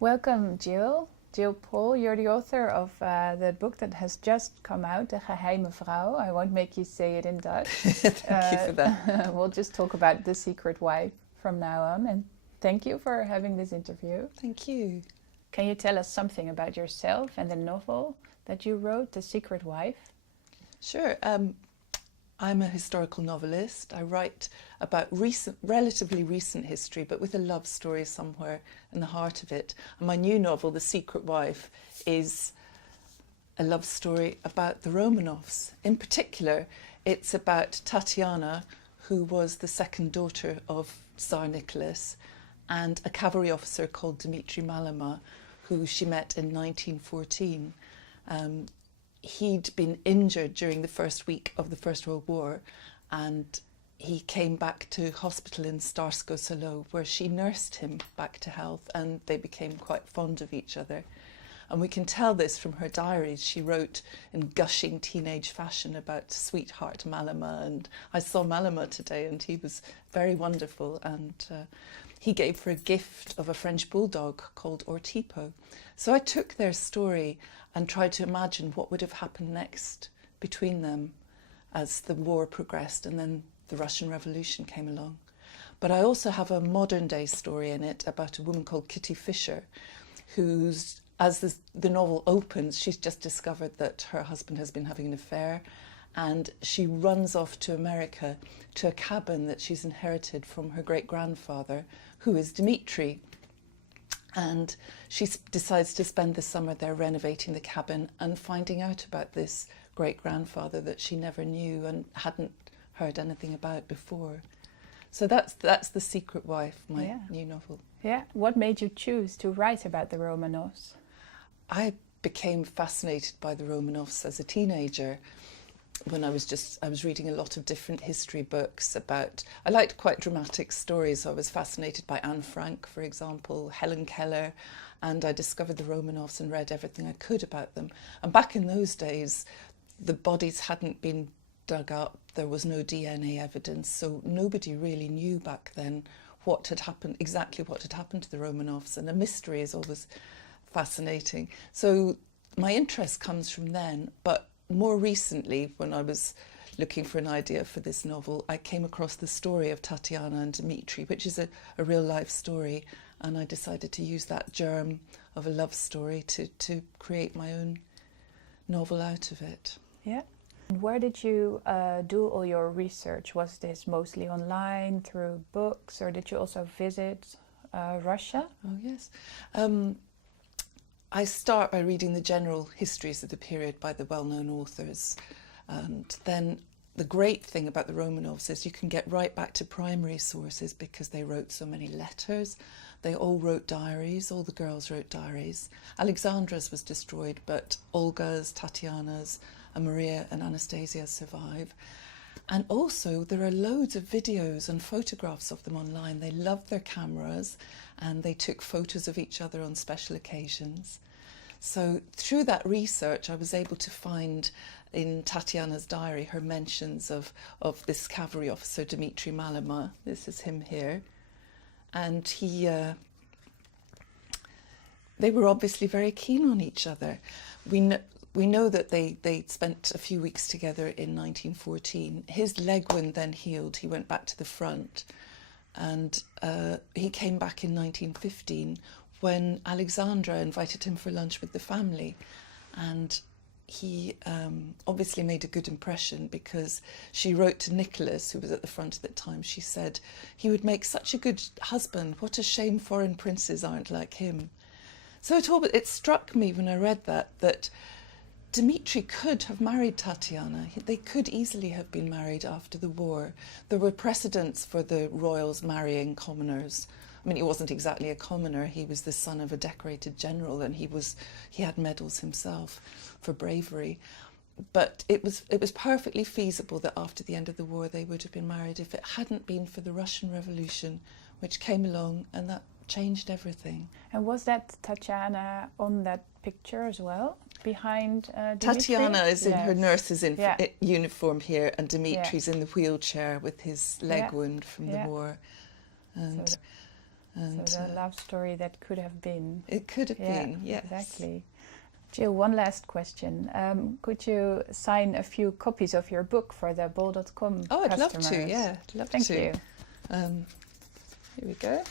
Welcome, Gill. Gill Paul, you're the author of the book that has just come out, De Geheime Vrouw. I won't make you say it in Dutch. Thank you for that. We'll just talk about the secret wife from now on. And thank you for having this interview. Thank you. Can you tell us something about yourself and the novel that you wrote, The Secret Wife? Sure. I'm a historical novelist. I write about relatively recent history, but with a love story somewhere in the heart of it. And my new novel, The Secret Wife, is a love story about the Romanovs. In particular, it's about Tatiana, who was the second daughter of Tsar Nicholas, and a cavalry officer called Dmitry Malema, who she met in 1914. He'd been injured during the first week of the First World War, and he came back to hospital in Starsko Selo, where she nursed him back to health, and they became quite fond of each other. And we can tell this from her diaries. She wrote in gushing teenage fashion about sweetheart Malema, and I saw Malema today, and he was very wonderful, and he gave her a gift of a French bulldog called Ortipo. So I took their story and tried to imagine what would have happened next between them as the war progressed and then the Russian Revolution came along. But I also have a modern day story in it about a woman called Kitty Fisher, who's, as the novel opens, she's just discovered that her husband has been having an affair, and she runs off to America to a cabin that she's inherited from her great-grandfather, who is Dmitri. And she decides to spend the summer there renovating the cabin and finding out about this great-grandfather that she never knew and hadn't heard anything about before. So that's The Secret Wife, my new novel. Yeah. What made you choose to write about the Romanovs? I became fascinated by the Romanovs as a teenager. When I was reading a lot of different history books about, I liked quite dramatic stories. So I was fascinated by Anne Frank, for example, Helen Keller, and I discovered the Romanovs and read everything I could about them. And back in those days, the bodies hadn't been dug up, there was no DNA evidence, so nobody really knew back then what had happened, exactly what had happened to the Romanovs, and a mystery is always fascinating. So my interest comes from then, but more recently, when I was looking for an idea for this novel, I came across the story of Tatiana and Dmitri, which is a real life story, and I decided to use that germ of a love story to create my own novel out of it. Yeah. And where did you do all your research? Was this mostly online, through books, or did you also visit Russia? Oh, yes. I start by reading the general histories of the period by the well-known authors. And then the great thing about the Romanovs is you can get right back to primary sources because they wrote so many letters. They all wrote diaries, all the girls wrote diaries. Alexandra's was destroyed, but Olga's, Tatiana's, and Maria and Anastasia survive. And also there are loads of videos and photographs of them online. They loved their cameras and they took photos of each other on special occasions. So through that research, I was able to find in Tatiana's diary her mentions of this cavalry officer, Dmitry Malema. This is him here. And they were obviously very keen on each other. We know that they spent a few weeks together in 1914. His leg wound then healed. He went back to the front, and he came back in 1915 when Alexandra invited him for lunch with the family, and he obviously made a good impression because she wrote to Nicholas, who was at the front at the time. She said, "He would make such a good husband. What a shame foreign princes aren't like him." So it struck me when I read that Dmitri could have married Tatiana. They could easily have been married after the war. There were precedents for the royals marrying commoners. I mean, he wasn't exactly a commoner. He was the son of a decorated general, and he had medals himself for bravery. But it was perfectly feasible that after the end of the war they would have been married if it hadn't been for the Russian Revolution, which came along, and that changed everything. And was that Tatiana on that picture as well, behind Dmitri? Tatiana is in her nurse's uniform here, and Dimitri's Yeah. in the wheelchair with his leg wound from the war. And And so the love story that could have been. it could have been, yes. Exactly. Jill, one last question. Could you sign a few copies of your book for the bol.com Oh, I'd customers? love to, yeah. I'd love Thank to. you. Here we go.